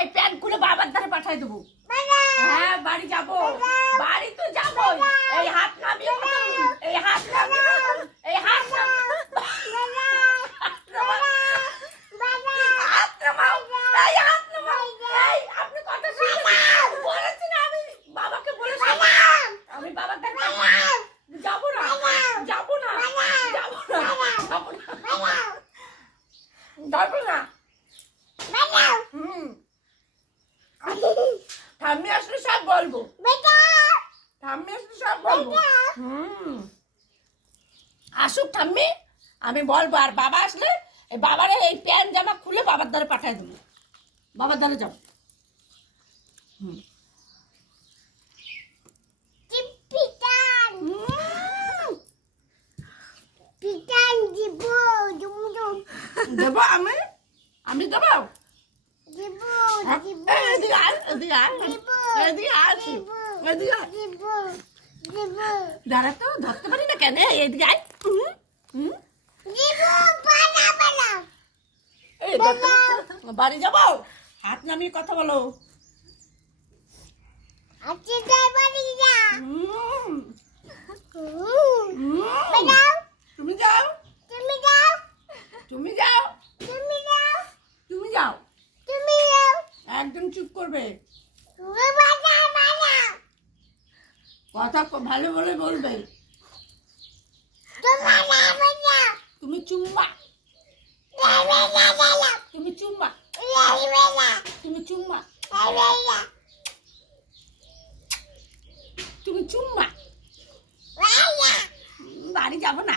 এই প্যান্ট খুলে বাবার ধারে পাঠাই দেবো। হ্যাঁ বাড়ি যাবো, বাড়ি তো যাবো। এই হাত নামিয়ে কথা বলুন, এই হাত নামিয়ে কথা বলুন, এই হাত নামিয়ে আপনি কথা শুনছেন? বলেছি না আমি বাবাকে বলেছি আমি বাবার ধারে যাবো না, যাবো না, যাবো না, যাবো না, যাবো না। ঠাম্মি আসলে সব বলবো, ঠাম্মি আসলে সব বলবো। আসুক ঠাম্মি, আমি বলবো। আর বাবা আসলে এই বাবারে এই প্যান্ট জামা খুলে বাবার দ্বারে পাঠাই দেবো, বাবার দ্বারে যাবো। দেবো আমি, আমি দেবো। দাঁড়া তো, ধরতে পারি না কেন? এদিকে আয়। বাড়ি যাবো, হাত নামিয়ে কথা বলো। তুমি যাও, তুমি যাও, তুমি যাও, তুমি যাও, একদম চুপ করবে। কথা ভালো বলে বলবে। তুমি চুম্মা, তুমি চুম্মা, তুমি চুম্মা, তুমি চুম্মা। বাড়ি যাবো না।